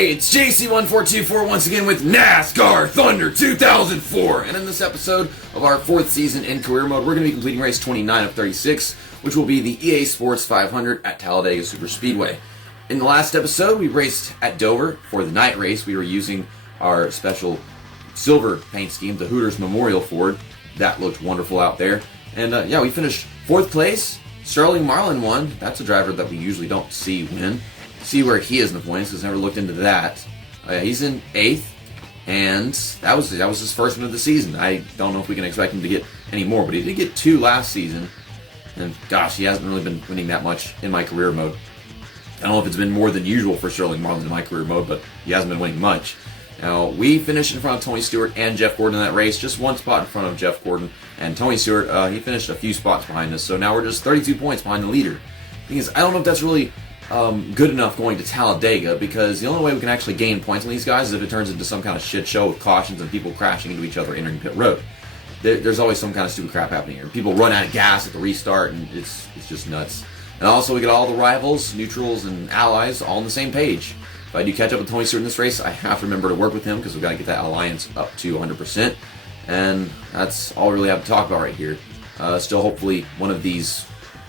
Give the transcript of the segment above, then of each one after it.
Hey, it's JC1424 once again with NASCAR Thunder 2004. And in this episode of our 4th season in career mode, we're going to be completing race 29 of 36, which will be the EA Sports 500 at Talladega Superspeedway. In the last episode, we raced at Dover for the night race. We were using our special silver paint scheme, the Hooters Memorial Ford. That looked wonderful out there. And yeah, we finished 4th place. Sterling Marlin won. That's a driver that we usually don't see win. See where he is in the points, because I never looked into that. He's in 8th, and that was his first win of the season. I don't know if we can expect him to get any more, but he did get 2 last season. And gosh, he hasn't really been winning that much in my career mode. I don't know if it's been more than usual for Sterling Marlin in my career mode, but he hasn't been winning much. Now, we finished in front of Tony Stewart and Jeff Gordon in that race, just 1 spot in front of Jeff Gordon. And Tony Stewart, he finished a few spots behind us, so now we're just 32 points behind the leader. Because I don't know if that's really good enough going to Talladega, because the only way we can actually gain points on these guys is if it turns into some kind of shit show with cautions and people crashing into each other entering pit road. There's always some kind of stupid crap happening here. People run out of gas at the restart, and it's just nuts. And also, we get all the rivals, neutrals, and allies all on the same page. If I do catch up with Tony Stewart in this race, I have to remember to work with him, because we've got to get that alliance up to 100%. And that's all we really have to talk about right here. Still, hopefully, one of these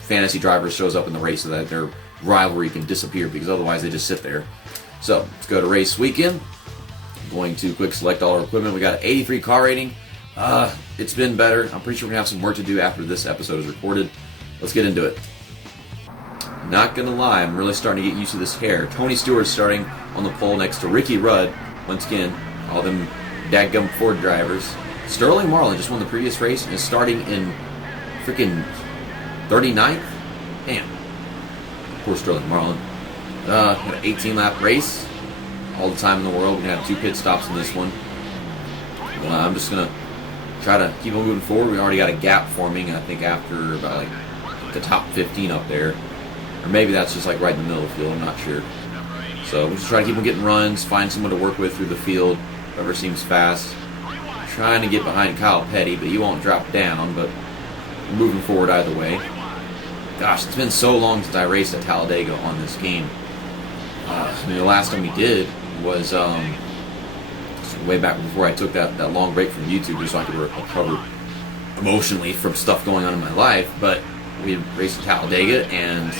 fantasy drivers shows up in the race so that their rivalry can disappear, because otherwise they just sit there. So, let's go to race weekend. I'm going to quick select all our equipment. We got an 83 car rating. It's been better. I'm pretty sure we're going to have some work to do after this episode is recorded. Let's get into it. Not gonna lie, I'm really starting to get used to this hair. Tony Stewart's starting on the pole next to Ricky Rudd. Once again, all them dadgum Ford drivers. Sterling Marlin just won the previous race and is starting in freaking 39th. Damn. Poor Sterling Marlin. Got an 18-lap race. All the time in the world. We're gonna have 2 pit stops in this one. I'm just gonna try to keep on moving forward. We already got a gap forming, I think, after about like the top 15 up there. Or maybe that's just like right in the middle of the field, I'm not sure. So we'll just try to keep on getting runs, find someone to work with through the field, whoever seems fast. Trying to get behind Kyle Petty, but he won't drop down, but moving forward either way. Gosh, it's been so long since I raced at Talladega on this game. The last time we did was way back before I took that long break from YouTube just so I could recover emotionally from stuff going on in my life. But we raced at Talladega, and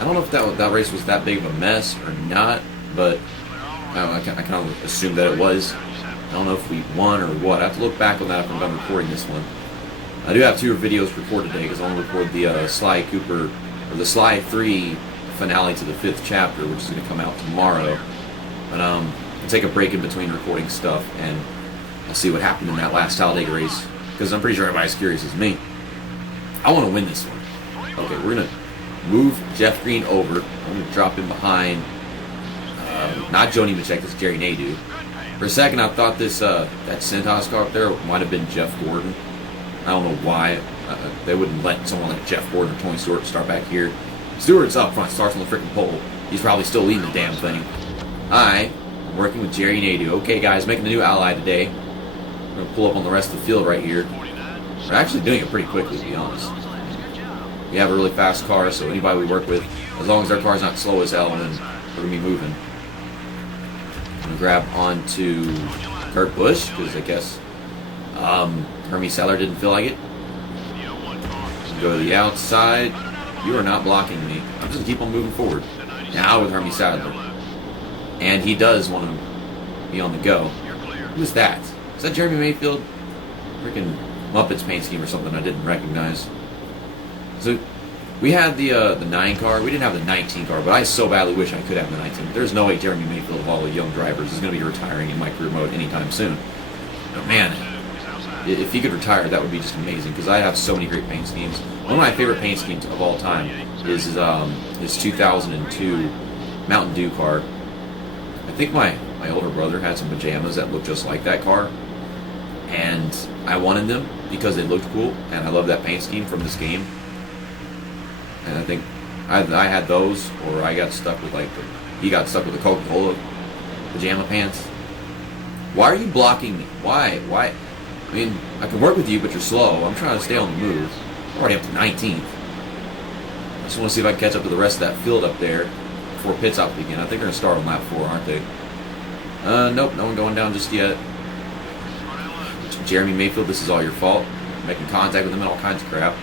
I don't know if that race was that big of a mess or not, but I kind of assumed that it was. I don't know if we won or what. I have to look back on that if I'm done recording this one. I do have 2 videos recorded today, because I want to record the Sly Cooper, or the Sly 3 finale to the 5th chapter, which is going to come out tomorrow. But I'll take a break in between recording stuff, and I'll see what happened in that last Talladega race, because I'm pretty sure everybody's curious as me. I want to win this one. Okay, we're going to move Jeff Green over. I'm going to drop him behind, not Joni Machek, it's Jerry Nadeau. For a second, I thought this that Centos car up there might have been Jeff Gordon. I don't know why. They wouldn't let someone like Jeff Gordon or Tony Stewart start back here. Stewart's up front, starts on the freaking pole. He's probably still leading the damn thing. I'm working with Jerry Nadeau. Okay, guys, making a new ally today. I'm going to pull up on the rest of the field right here. We're actually doing it pretty quickly, to be honest. We have a really fast car, so anybody we work with, as long as their car's not slow as hell, then we're going to be moving. I'm going to grab onto Kurt Busch, because I guess Hermie Seller didn't feel like it. Go to the outside. You are not blocking me. I'm just going to keep on moving forward. Now with Hermie Sadler. And he does want to be on the go. Who's that? Is that Jeremy Mayfield? Freaking Muppets paint scheme or something I didn't recognize. So we had the 9 car. We didn't have the 19 car, but I so badly wish I could have the 19. There's no way Jeremy Mayfield, of all the young drivers, is going to be retiring in my career mode anytime soon. But man, if he could retire, that would be just amazing, because I have so many great paint schemes. One of my favorite paint schemes of all time is his 2002 Mountain Dew car. I think my older brother had some pajamas that looked just like that car, and I wanted them because they looked cool, and I love that paint scheme from this game. And I think I had those, or I got stuck with he got stuck with the Coca-Cola pajama pants. Why are you blocking me? Why? I mean, I can work with you, but you're slow. I'm trying to stay on the move. I'm already up to 19th. I just want to see if I can catch up to the rest of that field up there before pit stop begin. I think they're going to start on lap 4, aren't they? Nope, no one going down just yet. Jeremy Mayfield, this is all your fault. Making contact with him and all kinds of crap.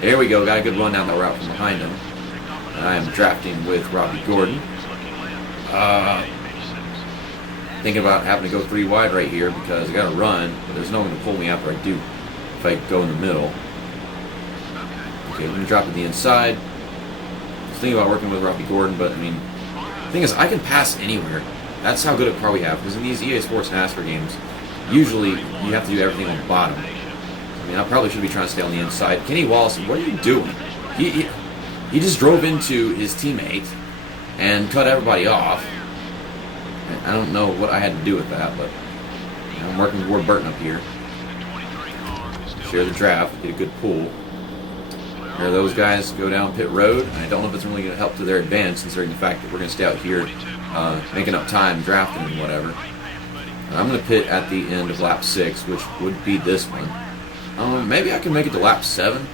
There we go, got a good run down the route from behind him. And I am drafting with Robbie Gordon. Thinking about having to go 3 wide right here because I got to run, but there's no one to pull me after I do if I go in the middle. Okay, we're going to drop to the inside. I was thinking about working with Robbie Gordon, but I mean, the thing is, I can pass anywhere. That's how good a car we have, because in these EA Sports NASCAR games, usually you have to do everything on the bottom. I mean, I probably should be trying to stay on the inside. Kenny Wallace, what are you doing? He just drove into his teammate and cut everybody off. I don't know what I had to do with that, but you know, I'm working with Ward Burton up here. Share the draft, get a good pull. Here those guys go down pit road, and I don't know if it's really going to help to their advantage, considering the fact that we're going to stay out here making up time, drafting and whatever. I'm going to pit at the end of lap 6, which would be this one. Maybe I can make it to lap 7.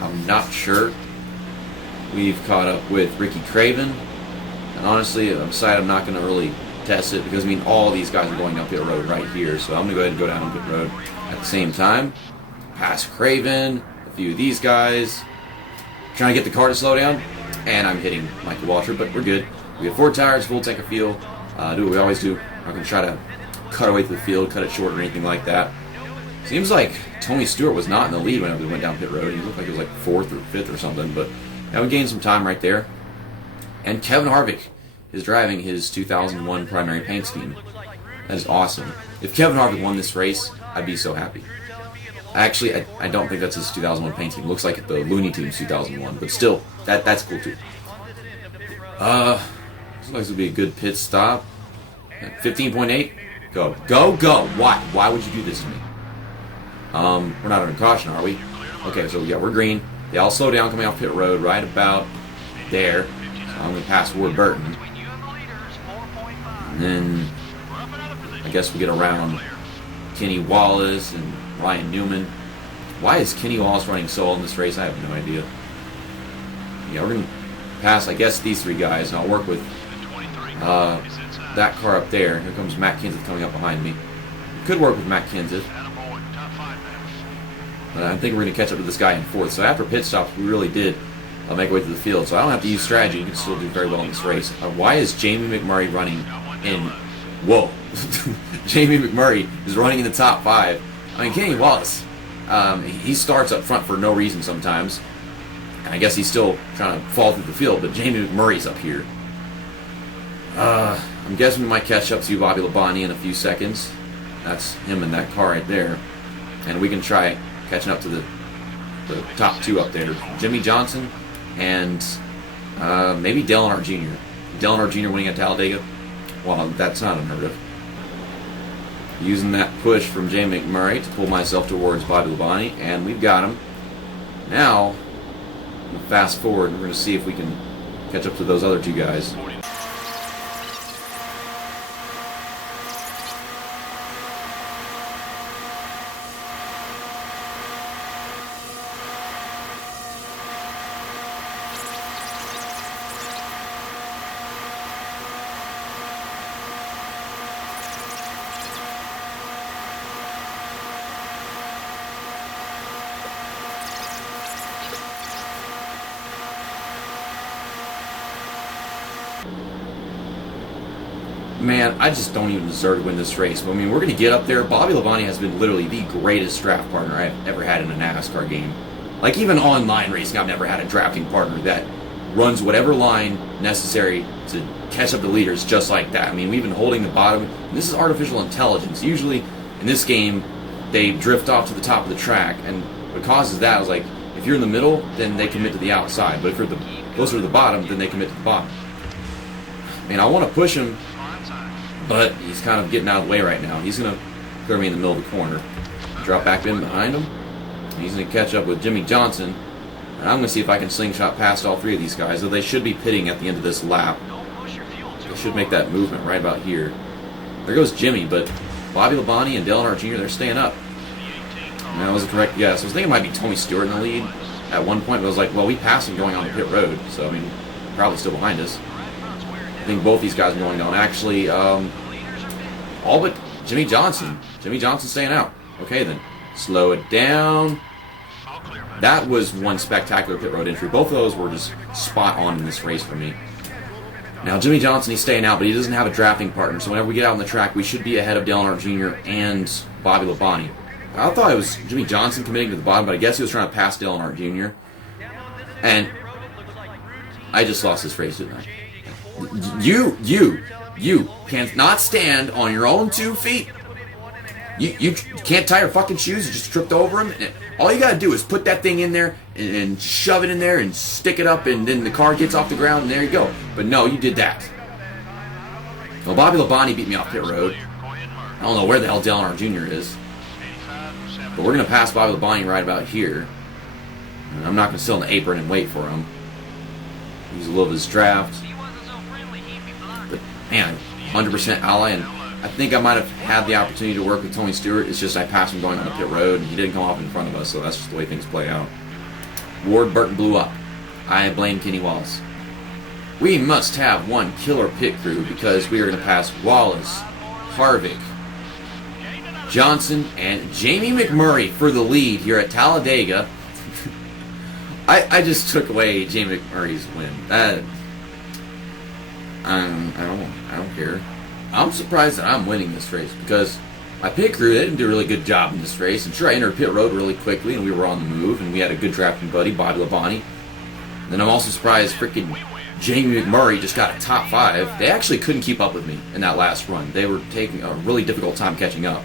I'm not sure. We've caught up with Ricky Craven, and honestly, I'm decided I'm not going to really test it because I mean all these guys are going down pit road right here, so I'm going to go ahead and go down pit road at the same time. Pass Craven, a few of these guys. Trying to get the car to slow down, and I'm hitting Michael Walter, but we're good. We have 4 tires, full tank of fuel. Do what we always do. I'm not going to try to cut away through the field, cut it short or anything like that. Seems like Tony Stewart was not in the lead whenever we went down pit road. He looked like he was like 4th or 5th or something, but now we gained some time right there. And Kevin Harvick is driving his 2001 primary paint scheme. That is awesome. If Kevin Harvick won this race, I'd be so happy. Actually, I don't think that's his 2001 paint scheme. It looks like the Looney Tunes 2001, but still, that's cool too. Looks like this would be a good pit stop. 15.8. Go. Go, go. Why would you do this to me? We're not under caution, are we? Okay, so yeah, we're green. They all slow down coming off pit road right about there. So I'm going to pass Ward Burton. And then I guess we get around Kenny Wallace and Ryan Newman. Why is Kenny Wallace running solo in this race? I have no idea. Yeah, we're going to pass, I guess, these 3 guys, and I'll work with that car up there. Here comes Matt Kenseth coming up behind me. Could work with Matt Kenseth. But I think we're going to catch up to this guy in 4th. So after pit stops, we really did make our way to the field. So I don't have to use strategy. We can still do very well in this race. Why is Jamie McMurray running in... Whoa. Jamie McMurray is running in the top 5. I mean, Kenny Wallace, he starts up front for no reason sometimes. And I guess he's still trying to fall through the field, but Jamie McMurray's up here. I'm guessing we might catch up to Bobby Labonte in a few seconds. That's him in that car right there. And we can try catching up to the top 2 up there. Jimmy Johnson and maybe Dale Earnhardt Jr. Dale Earnhardt Jr. winning at Talladega. Well, that's not unheard of. Using that push from Jay McMurray to pull myself towards Bobby Labonte, and we've got him. Now, I'm going to fast forward, and we're going to see if we can catch up to those other 2 guys. Man, I just don't even deserve to win this race. But I mean, we're going to get up there. Bobby Labonte has been literally the greatest draft partner I've ever had in a NASCAR game. Like, even online racing, I've never had a drafting partner that runs whatever line necessary to catch up the leaders just like that. I mean, we've been holding the bottom. And this is artificial intelligence. Usually, in this game, they drift off to the top of the track. And what causes that is, like, if you're in the middle, then they commit to the outside. But if you're closer to the bottom, then they commit to the bottom. I mean, I want to push him, but he's kind of getting out of the way right now. He's going to clear me in the middle of the corner. Drop back in behind him. He's going to catch up with Jimmy Johnson. And I'm going to see if I can slingshot past all 3 of these guys. Though they should be pitting at the end of this lap. They should make that movement right about here. There goes Jimmy, but Bobby Labonte and Dale Earnhardt Jr., they're staying up. And that was a correct guess. I was thinking it might be Tony Stewart in the lead at one point, but I was like, well, we passed him going on the pit road. So, I mean, probably still behind us. I think both these guys are going down. Actually, all but Jimmy Johnson. Jimmy Johnson staying out. Okay, then. Slow it down. That was one spectacular pit road entry. Both of those were just spot on in this race for me. Now, Jimmy Johnson, he's staying out, but he doesn't have a drafting partner, so whenever we get out on the track, we should be ahead of Dale Earnhardt Jr. and Bobby Labonte. I thought it was Jimmy Johnson committing to the bottom, but I guess he was trying to pass Dale Earnhardt Jr. And I just lost this race, didn't I? You cannot stand on your own 2 feet. You can't tie your fucking shoes. You just tripped over them. And all you gotta do is put that thing in there and shove it in there and stick it up, and then the car gets off the ground, and there you go. But no, you did that. Well, Bobby Labonte beat me off pit road. I don't know where the hell Dale Earnhardt Jr. is. But we're gonna pass Bobby Labonte right about here. And I'm not gonna sit on the apron and wait for him. Use a little of his draft. But man, 100% ally, and I think I might have had the opportunity to work with Tony Stewart. It's just I passed him going on the pit road, and he didn't come off in front of us, so that's just the way things play out. Ward Burton blew up. I blame Kenny Wallace. We must have one killer pit crew because we are going to pass Wallace, Harvick, Johnson, and Jamie McMurray for the lead here at Talladega. I just took away Jamie McMurray's win. I don't care. I'm surprised that I'm winning this race because my pit crew, they didn't do a really good job in this race. And sure, I entered pit road really quickly and we were on the move and we had a good drafting buddy, Bobby Labonte. And then I'm also surprised freaking Jamie McMurray just got a top 5. They actually couldn't keep up with me in that last run. They were taking a really difficult time catching up.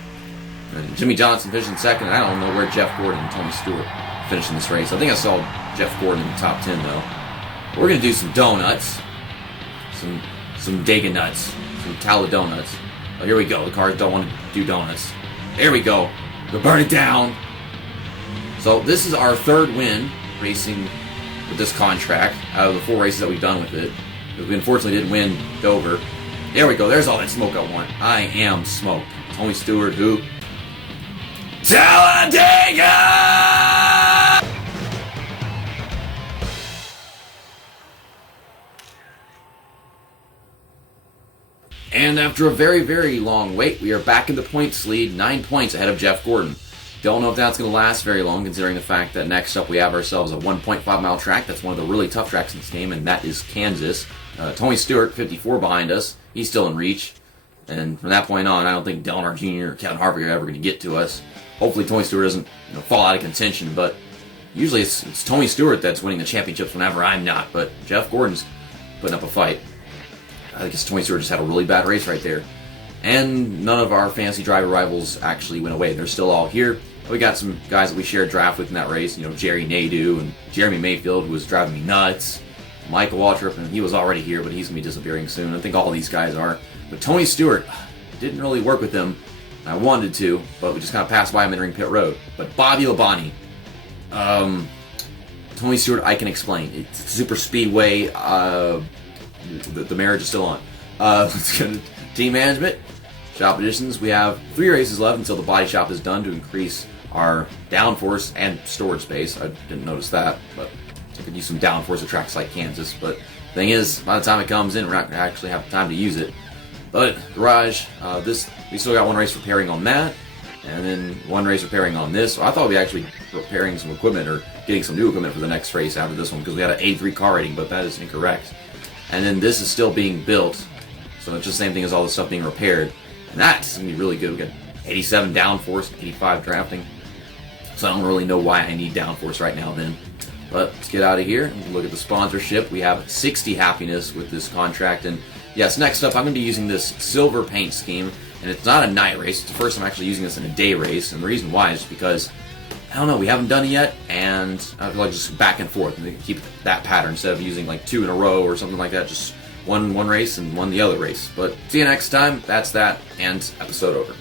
And Jimmy Johnson finishing second. I don't know where Jeff Gordon and Tony Stewart finished in this race. I think I saw Jeff Gordon in the top 10 though. We're going to do some donuts. Some Dega nuts. Some Tala donuts. Oh, here we go. The cars don't want to do donuts. There we go. We'll burn it down. So this is our 3rd win racing with this contract out of the 4 races that we've done with it. Because we unfortunately didn't win Dover. There we go. There's all that smoke I want. I am smoke. Tony Stewart, who? Talladega! And after a very, very long wait, we are back in the points lead, 9 points ahead of Jeff Gordon. Don't know if that's going to last very long, considering the fact that next up we have ourselves a 1.5-mile track. That's one of the really tough tracks in this game, and that is Kansas. Tony Stewart, 54 behind us. He's still in reach. And from that point on, I don't think Dale Earnhardt Jr. or Kevin Harvick are ever going to get to us. Hopefully Tony Stewart doesn't fall out of contention, but usually it's Tony Stewart that's winning the championships whenever I'm not, but Jeff Gordon's putting up a fight. I guess Tony Stewart just had a really bad race right there. And none of our fantasy driver rivals actually went away. They're still all here. We got some guys that we shared draft with in that race. Jerry Nadeau and Jeremy Mayfield, who was driving me nuts. Michael Waltrip, and he was already here, but he's going to be disappearing soon. I think all these guys are. But Tony Stewart, didn't really work with him. I wanted to, but we just kind of passed by him entering pit road. But Bobby Labonte, Tony Stewart, I can explain. It's Superspeedway. The marriage is still on. Let's go to team management, shop additions. We have 3 races left until the body shop is done to increase our downforce and storage space. I didn't notice that, but I could use some downforce at tracks like Kansas. But the thing is, by the time it comes in, we're not going to actually have time to use it. But garage, we still got 1 race repairing on that, and then 1 race repairing on this. So I thought we actually repairing some equipment or getting some new equipment for the next race after this one because we had an 83 car rating, but that is incorrect. And then this is still being built, so it's just the same thing as all the stuff being repaired. And that's going to be really good. We got 87 downforce, 85 drafting. So I don't really know why I need downforce right now then. But let's get out of here and look at the sponsorship. We have 60 happiness with this contract. And yes, next up I'm going to be using this silver paint scheme. And it's not a night race. It's the first time I'm actually using this in a day race. And the reason why is because, I don't know, we haven't done it yet. And I feel like just back and forth. And keep that pattern instead of using like 2 in a row or something like that. Just one race and one the other race. But see you next time. That's that. And episode over.